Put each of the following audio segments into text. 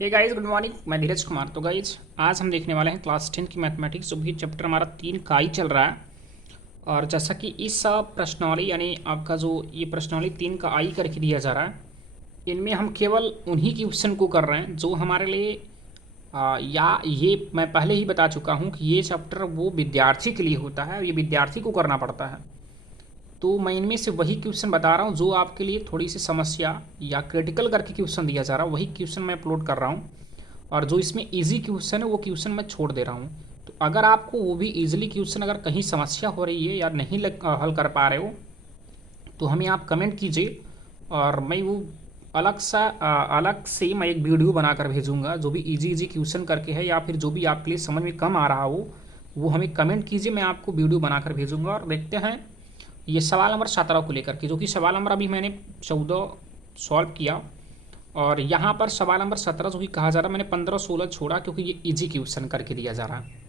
Hey guys, good morning. मैं धीरज कुमार। तो guys, आज हम देखने वाले हैं क्लास 10 की मैथमेटिक्स, जो भी चैप्टर हमारा 3 का ही चल रहा है। और जैसा कि इस प्रश्नावली यानी आपका जो ये प्रश्नावली 3 का आई करके दिया जा रहा है, इनमें हम केवल उन्हीं क्वेश्चन को कर रहे हैं जो हमारे लिए या ये मैं पहले ही बता चुका हूँ कि ये चैप्टर वो विद्यार्थी के लिए होता है, ये विद्यार्थी को करना पड़ता है। तो मैं इनमें से वही क्वेश्चन बता रहा हूँ जो आपके लिए थोड़ी सी समस्या या क्रिटिकल करके क्वेश्चन दिया जा रहा है, वही क्वेश्चन मैं अपलोड कर रहा हूँ। और जो इसमें इजी क्वेश्चन है वो क्वेश्चन मैं छोड़ दे रहा हूँ। तो अगर आपको वो भी इजीली क्वेश्चन अगर कहीं समस्या हो रही है या नहीं हल कर पा रहे हो, तो हमें आप कमेंट कीजिए और मैं वो अलग से मैं एक वीडियो बनाकर भेजूंगा जो भी इजी इजी क्वेश्चन करके है, या फिर जो भी आपके लिए समझ में कम आ रहा हो वो हमें कमेंट कीजिए, मैं आपको वीडियो बनाकर भेजूंगा। और देखते हैं ये सवाल नंबर 17 को लेकर के, जो कि सवाल नंबर अभी मैंने 14 सॉल्व किया। और यहाँ पर सवाल नंबर 17 जो कि कहा जा रहा है, मैंने 15-16 छोड़ा क्योंकि ये इजी क्वेश्चन करके दिया जा रहा है।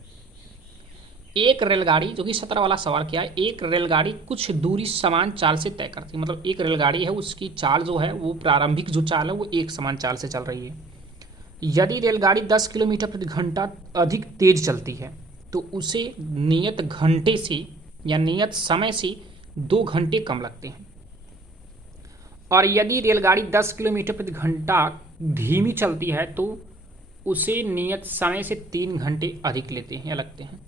एक रेलगाड़ी, जो कि 17 वाला सवाल क्या है, एक रेलगाड़ी कुछ दूरी समान चाल से तय करती है। मतलब एक रेलगाड़ी है, उसकी चाल जो है वो प्रारंभिक जो चाल है वो एक समान चाल से चल रही है। यदि रेलगाड़ी 10 किलोमीटर प्रति घंटा अधिक तेज चलती है तो उसे नियत घंटे से या नियत समय से 2 घंटे कम लगते हैं। और यदि रेलगाड़ी 10 किलोमीटर प्रति घंटा धीमी चलती है तो उसे नियत समय से 3 घंटे अधिक लेते हैं या लगते हैं।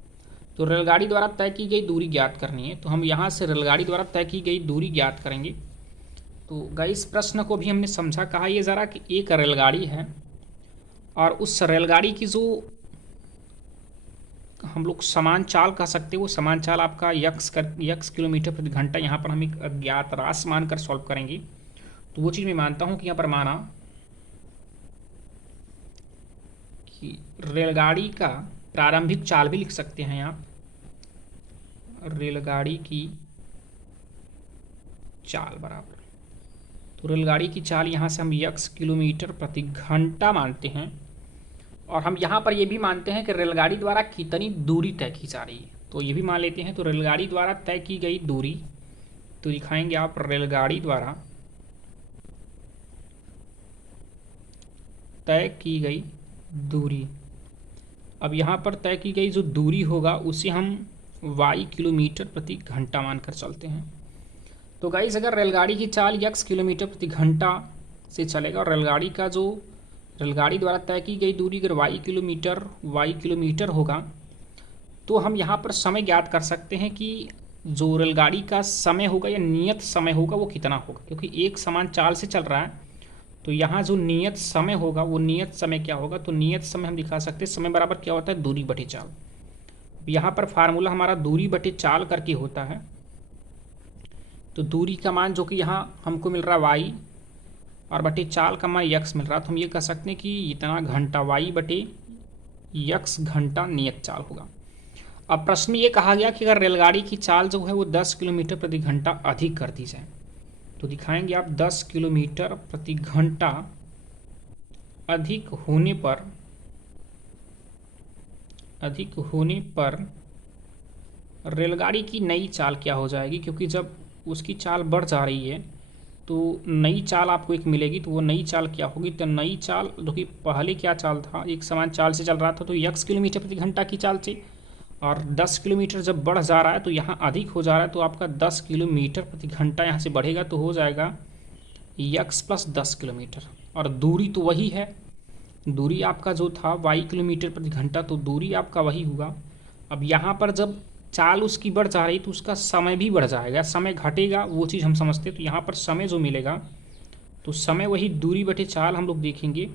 तो रेलगाड़ी द्वारा तय की गई दूरी ज्ञात करनी है, तो हम यहाँ से रेलगाड़ी द्वारा तय की गई दूरी ज्ञात करेंगे। तो गाइस, प्रश्न को भी हमने समझा। कहा यह ज़रा कि एक रेलगाड़ी है और उस रेलगाड़ी की जो हम लोग समान चाल कह सकते हैं, वो समान चाल आपका यक्स किलोमीटर प्रति घंटा, यहाँ पर हम एक अज्ञात राशि मानकर सॉल्व करेंगे। तो वो चीज़ मैं मानता हूँ कि यहाँ पर माना कि रेलगाड़ी का प्रारंभिक चाल भी लिख सकते हैं आप, रेलगाड़ी की चाल बराबर, तो रेलगाड़ी की चाल यहाँ से हम यक्स किलोमीटर प्रति घंटा मानते हैं। और हम यहाँ पर ये भी मानते हैं कि रेलगाड़ी द्वारा कितनी दूरी तय की जा रही है, तो ये भी मान लेते हैं। तो रेलगाड़ी द्वारा तय की गई दूरी, तो दिखाएंगे आप रेलगाड़ी द्वारा तय की गई दूरी। अब यहाँ पर तय की गई जो दूरी होगा उसे हम y किलोमीटर प्रति घंटा मानकर चलते हैं। तो गाइस, अगर रेलगाड़ी की चाल यक्स किलोमीटर प्रति घंटा से चलेगा और रेलगाड़ी द्वारा तय की गई दूरी अगर y किलोमीटर होगा, तो हम यहाँ पर समय ज्ञात कर सकते हैं कि जो रेलगाड़ी का समय होगा या नियत समय होगा वो कितना होगा, क्योंकि एक समान चाल से चल रहा है। तो यहाँ जो नियत समय होगा वो नियत समय क्या होगा, तो नियत समय हम दिखा सकते हैं समय बराबर क्या होता है, दूरी बटे चाल। यहाँ पर फार्मूला हमारा दूरी बटे चाल करके होता है। तो दूरी का मान जो कि यहाँ हमको मिल रहा है वाई और बटे चाल का मान यक्स मिल रहा है, तो हम ये कह सकते हैं कि इतना घंटा वाई बटे यक्स घंटा नियत चाल होगा। अब प्रश्न में ये कहा गया कि अगर रेलगाड़ी की चाल जो है वो 10 किलोमीटर प्रति घंटा अधिक कर दी जाए, तो दिखाएंगे आप 10 किलोमीटर प्रति घंटा अधिक होने पर रेलगाड़ी की नई चाल क्या हो जाएगी, क्योंकि जब उसकी चाल बढ़ जा रही है तो नई चाल आपको एक मिलेगी। तो वो नई चाल क्या होगी, तो नई चाल जो कि पहले क्या चाल था, एक समान चाल से चल रहा था तो यक्स किलोमीटर प्रति घंटा की चाल से, और 10 किलोमीटर जब बढ़ जा रहा है तो यहाँ अधिक हो जा रहा है, तो आपका 10 किलोमीटर प्रति घंटा यहाँ से बढ़ेगा तो हो जाएगा यक्स प्लस 10 किलोमीटर। और दूरी तो वही है, दूरी आपका जो था y किलोमीटर प्रति घंटा, तो दूरी आपका वही होगा। अब यहाँ पर जब चाल उसकी बढ़ जा रही तो उसका समय भी बढ़ जाएगा, समय घटेगा वो चीज़ हम समझते हैं। तो यहाँ पर समय जो मिलेगा तो समय वही दूरी बटे चाल हम लोग देखेंगे,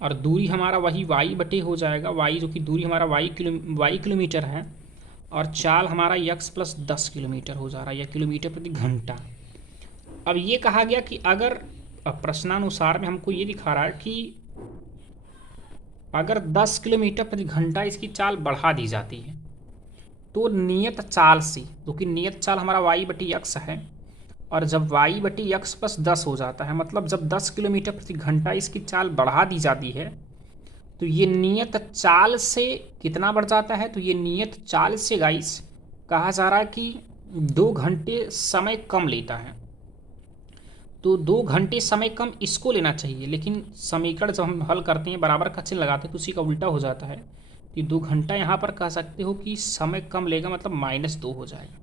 और दूरी हमारा वही y बटे हो जाएगा, y जो कि दूरी हमारा y किलोमीटर है, और चाल हमारा यक्स प्लस 10 किलोमीटर हो जा रहा है या किलोमीटर प्रति घंटा। अब ये कहा गया कि अगर प्रश्नानुसार में हमको ये दिखा रहा है कि अगर 10 किलोमीटर प्रति घंटा इसकी चाल बढ़ा दी जाती है तो नियत चाल से, जो कि नियत चाल हमारा y बटी यक्स है, और जब y बटी यक्स प्लस 10 हो जाता है, मतलब जब 10 किलोमीटर प्रति घंटा इसकी चाल बढ़ा दी जाती है तो ये नियत चाल से कितना बढ़ जाता है, तो ये नियत चाल से गाइस कहा जा रहा है कि 2 घंटे समय कम लेता है। तो 2 घंटे समय कम इसको लेना चाहिए, लेकिन समीकरण जब हम हल करते हैं बराबर का चिन्ह लगाते हैं तो उसी का उल्टा हो जाता है। तो 2 घंटा यहाँ पर कह सकते हो कि समय कम लेगा, मतलब -2 हो जाएगा।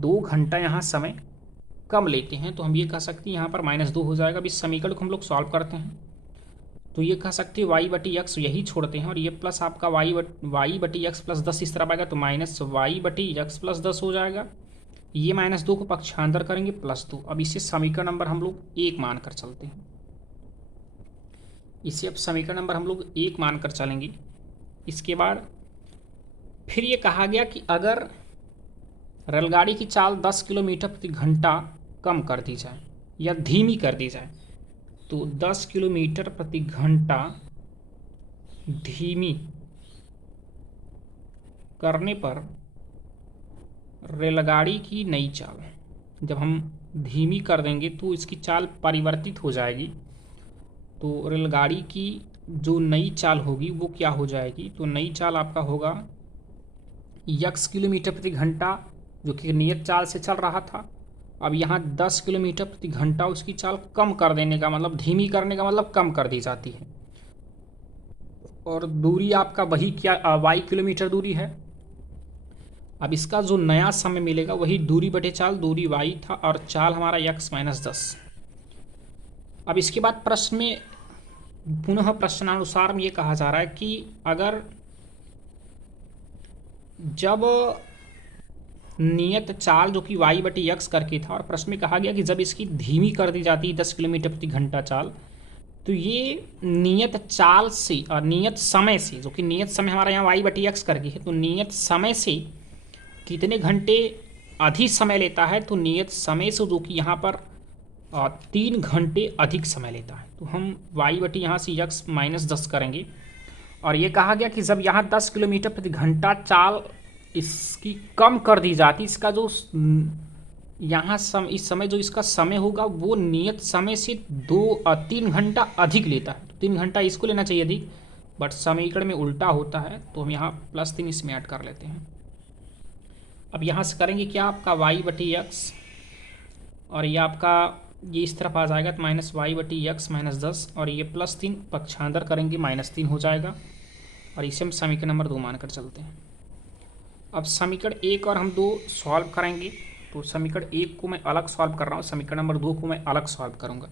2 घंटा यहाँ समय कम लेते हैं तो हम ये कह सकते हैं यहाँ पर -2 हो जाएगा। अब इस समीकरण को हम लोग सॉल्व करते हैं तो ये कह सकते हैं y/x यही छोड़ते हैं और ये प्लस आपका y/x प्लस 10 इस तरफ आएगा तो -y/x प्लस 10 हो जाएगा। ये -2 को पक्षांतर करेंगे +2। अब इसे समीकरण नंबर हम लोग 1 मानकर चलते हैं। इसे अब समीकरण नंबर हम लोग 1 मानकर चलेंगे। इसके बाद फिर ये कहा गया कि अगर रेलगाड़ी की चाल 10 किलोमीटर प्रति घंटा कम कर दी जाए या धीमी कर दी जाए, तो 10 किलोमीटर प्रति घंटा धीमी करने पर रेलगाड़ी की नई चाल, जब हम धीमी कर देंगे तो इसकी चाल परिवर्तित हो जाएगी। तो रेलगाड़ी की जो नई चाल होगी वो क्या हो जाएगी, तो नई चाल आपका होगा x किलोमीटर प्रति घंटा, जो कि नियत चाल से चल रहा था। अब यहाँ 10 किलोमीटर प्रति घंटा उसकी चाल कम कर देने का मतलब, धीमी करने का मतलब कम कर दी जाती है। और दूरी आपका वही क्या y किलोमीटर दूरी है। अब इसका जो नया समय मिलेगा वही दूरी बटे चाल, दूरी y था और चाल हमारा x - 10। अब इसके बाद प्रश्न में पुनः प्रश्नानुसार ये कहा जा रहा है कि अगर जब नियत चाल जो कि y/x करके था और प्रश्न में कहा गया कि जब इसकी धीमी कर दी जाती है 10 किलोमीटर प्रति घंटा चाल, तो ये नियत चाल से और नियत समय से, जो कि नियत समय हमारा यहाँ y/x करके है, तो नियत समय से कितने घंटे अधिक समय लेता है, तो नियत समय से जो कि यहाँ पर 3 घंटे अधिक समय लेता है। तो हम y/ यहाँ से x - 10 करेंगे और ये कहा गया कि जब यहाँ 10 किलोमीटर प्रति घंटा चाल इसकी कम कर दी जाती, इसका जो यहाँ इस समय जो इसका समय होगा वो नियत समय से 3 घंटा अधिक लेता है। तो 3 घंटा इसको लेना चाहिए अधिक, बट समीकरण में उल्टा होता है तो हम यहाँ +3 इसमें ऐड कर लेते हैं। अब यहाँ से करेंगे क्या, आपका y/x और ये आपका ये इस तरफ आ जाएगा तो -y/x - 10 और ये +3 पक्षांतर करेंगे -3 हो जाएगा और इसे हम समीकरण नंबर 2 मानकर चलते हैं। अब समीकरण 1 और हम 2 सॉल्व करेंगे। तो समीकरण 1 को मैं अलग सॉल्व कर रहा हूँ, समीकरण नंबर 2 को मैं अलग सॉल्व करूँगा।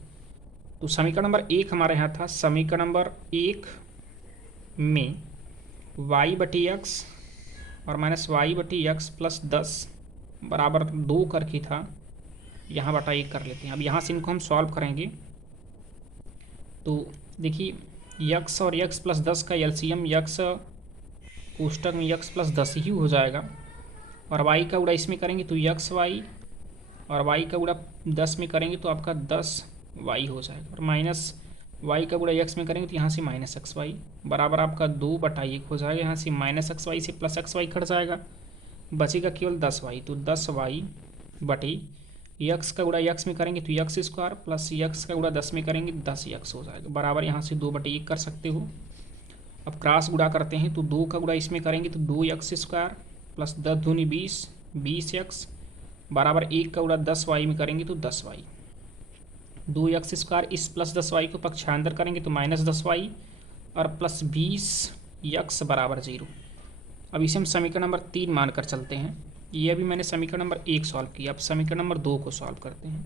तो समीकरण नंबर 1 हमारे यहाँ था, समीकरण नंबर 1 में y/x और -y/x प्लस 10 बराबर 2 करके था, यहाँ बटा 1 कर लेते हैं। अब यहाँ से इनको हम सॉल्व करेंगे तो देखिए x और x प्लस 10 का एलसीएम x कोष्टक में x प्लस 10 ही हो जाएगा और y का गुणा इसमें करेंगे तो xy और y का गुणा 10 में करेंगे तो आपका 10y हो जाएगा और माइनस y का गुणा x में करेंगे तो यहाँ से -xy बराबर आपका 2/1 हो जाएगा। यहाँ से -xy से +xy कट जाएगा, बचेगा केवल 10y। तो 10y बटे x का गुणा x में करेंगे तो x² प्लस x का गुणा 10 में करेंगे 10x हो जाएगा बराबर यहाँ से 2/1 कर सकते हो। अब क्रॉस गुणा करते हैं तो 2 का गुणा इसमें करेंगे तो 2x² प्लस 10 दूनी 20x बराबर 1 का गुणा 10y में करेंगे तो 10y। 2x² इस प्लस 10y को पक्षांतर करेंगे तो -10y और प्लस 20x बराबर 0। अब इसे हम समीकरण नंबर 3 मानकर चलते हैं। ये अभी मैंने समीकरण नंबर 1 सॉल्व किया, अब समीकरण नंबर 2 को सॉल्व करते हैं।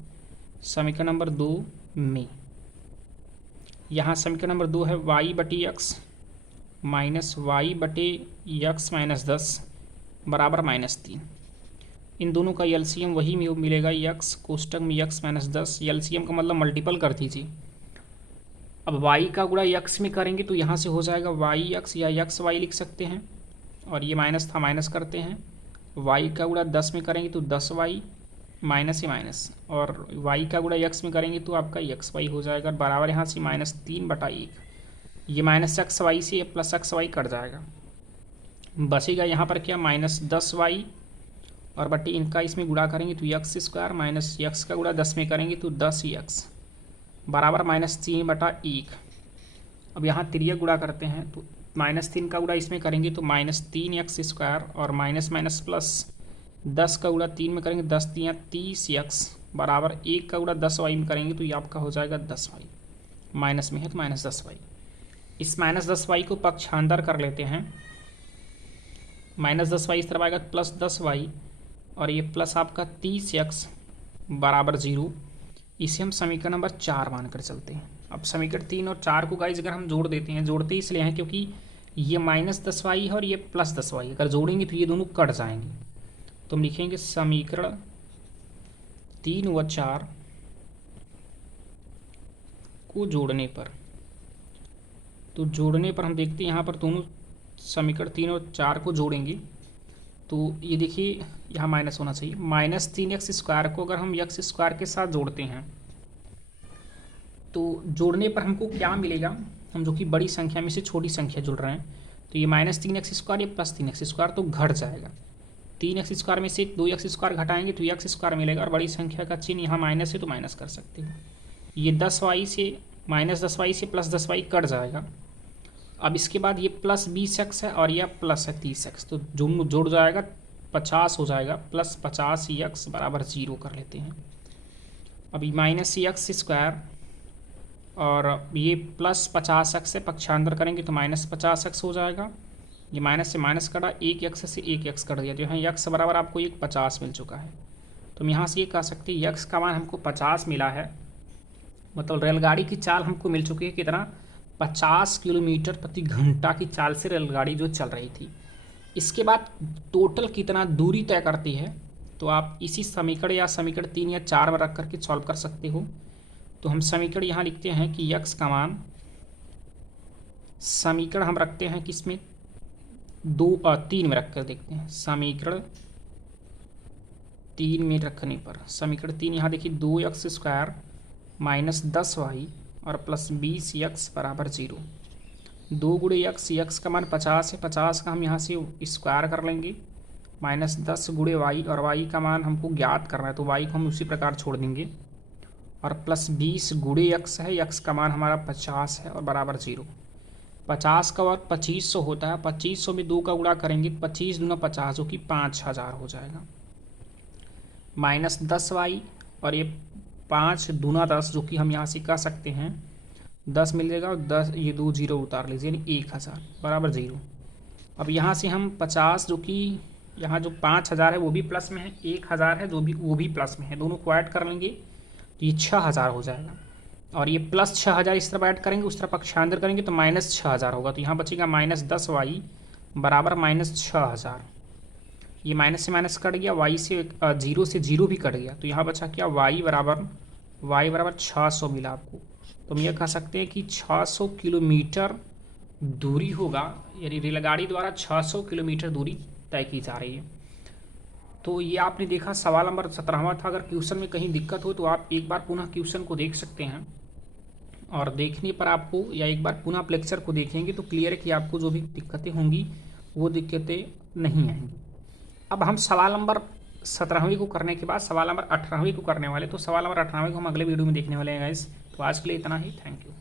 समीकरण नंबर 2 में यहाँ समीकरण नंबर 2 है y/x माइनस y/x - 10 बराबर -3। इन दोनों का एलसीएम वही मिलेगा, x कोष्टक में x - 10, एलसीएम का मतलब मल्टीपल कर दीजिए। अब y का गुणा x में करेंगे तो यहाँ से हो जाएगा yx या xy लिख सकते हैं और ये माइनस था माइनस करते हैं। y का गुणा 10 में करेंगे तो 10y माइनस ही माइनस और y का गुणा x में करेंगे तो आपका xy हो जाएगा बराबर यहाँ से -3/1। ये -xy से +xy कट जाएगा, बचेगा यहाँ पर क्या -10y और बटे इनका इसमें गुणा करेंगे तो x² माइनस x का गुणा 10 में करेंगे तो 10x बराबर -3/1। अब यहाँ तिर्यक गुणा करते हैं तो -3 का गुणा इसमें करेंगे तो -3x² और माइनस प्लस 10 का गुणा 3 में करेंगे 10 × 3 = 30x बराबर 1 का गुणा 10y में करेंगे तो ये आपका हो जाएगा 10y, माइनस में है तो माइनस 10y। इस माइनस 10y को पक्षांतर कर लेते हैं, माइनस 10y इस तरफ आएगा प्लस 10y और ये प्लस आपका 30x बराबर 0। इसे हम समीकरण नंबर 4 मानकर चलते हैं। अब समीकरण 3 और 4 को गाइस अगर हम जोड़ देते हैं, जोड़ते इसलिए हैं क्योंकि ये माइनस 10y है और ये प्लस 10y, अगर जोड़ेंगे तो ये दोनों कट जाएंगे। तो हम लिखेंगे समीकरण 3 व 4 को जोड़ने पर, तो जोड़ने पर हम देखते हैं यहाँ पर दोनों समीकरण 3 और 4 को जोड़ेंगे तो ये देखिए यहाँ माइनस होना चाहिए। माइनस 3x स्क्वायर को अगर हम x स्क्वायर के साथ जोड़ते हैं तो जोड़ने पर हमको क्या मिलेगा, हम जो कि बड़ी संख्या में से छोटी संख्या जुड़ रहे हैं, तो ये माइनस 3x स्क्वायर, ये प्लस 3x स्क्वायर तो घट जाएगा। 3x स्क्वायर में से 2x स्क्वायर घटाएंगे तो x स्क्वायर मिलेगा और बड़ी संख्या का चिन्ह यहाँ माइनस है तो माइनस कर सकते हो। ये 10y से माइनस 10y से प्लस 10y कट जाएगा। अब इसके बाद ये प्लस 20x है और यह प्लस है 30x, तो जुड़ जाएगा 50 हो जाएगा, प्लस 50x बराबर 0 कर लेते हैं। अभी माइनस x स्क्वायर और ये प्लस 50x से पक्षांतर करेंगे तो माइनस 50x हो जाएगा। ये माइनस से माइनस कटा, 1x से 1x कट गया, तो यहाँ x बराबर आपको 50 मिल चुका है। तो हम यहाँ से ये कह सकते हैं x का मान हमको 50 मिला है, मतलब रेलगाड़ी की चाल हमको मिल चुकी है कितना, 50 किलोमीटर प्रति घंटा की चाल से रेलगाड़ी जो चल रही थी। इसके बाद टोटल कितना दूरी तय करती है तो आप इसी समीकरण या समीकरण 3 या 4 में रख करके सॉल्व कर सकते हो। तो हम समीकरण यहाँ लिखते हैं कि x का मान, समीकरण हम रखते हैं कि इसमें 2 और 3 में रख कर देखते हैं। समीकरण 3 में रखने पर समीकरण 3 यहाँ देखिए 2x स्क्वायर माइनस 10y और प्लस 20x बराबर 0। 2 गुणे x का मान 50 है, 50 का हम यहाँ से स्क्वायर कर लेंगे, माइनस 10 गुणे y और y का मान हमको ज्ञात करना है तो y को हम उसी प्रकार छोड़ देंगे, और प्लस 20 गुणे x है, x का मान हमारा 50 है और बराबर 0। 50 का वर्ग 2500 होता है, 2500 में 2 का गुणा करेंगे 25 दूना 50 जो कि 5000 हो जाएगा। माइनस 10y और ये 5 दूना 10 जो कि हम यहाँ से कह सकते हैं 10 मिल जाएगा, और 10 ये 2 जीरो उतार लीजिए यानी 1000 बराबर 0। अब यहाँ से हम 50 जो कि यहाँ जो 5000 है वो भी प्लस में है, 1000 है जो भी वो भी प्लस में है, दोनों को ऐड कर लेंगे तो ये 6000 हो जाएगा। और ये प्लस 6000 इस तरफ ऐड करेंगे, उस तरफ पक्षांतर करेंगे तो माइनस 6000 होगा, तो यहाँ बचेगा माइनस 10y बराबर माइनस 6000। ये माइनस से माइनस कट गया, y से 0 से 0 भी कट गया, तो यहाँ बचा क्या, y बराबर 600 मिला आपको। तो हम यह कह सकते हैं कि 600 किलोमीटर दूरी होगा, यानी रेलगाड़ी द्वारा 600 किलोमीटर दूरी तय की जा रही है। तो ये आपने देखा सवाल नंबर 17वां था। अगर क्वेश्चन में कहीं दिक्कत हो तो आप एक बार पुनः क्वेश्चन को देख सकते हैं, और देखने पर आपको या एक बार पुनः आप लेक्चर को देखेंगे तो क्लियर है कि आपको जो भी दिक्कतें होंगी वो दिक्कतें नहीं आएंगी। अब हम सवाल नंबर 17वीं को करने के बाद सवाल नंबर 18वीं को करने वाले, तो सवाल नंबर 18वीं को हम अगले वीडियो में देखने वाले हैं गाइस। तो आज के लिए इतना ही, थैंक यू।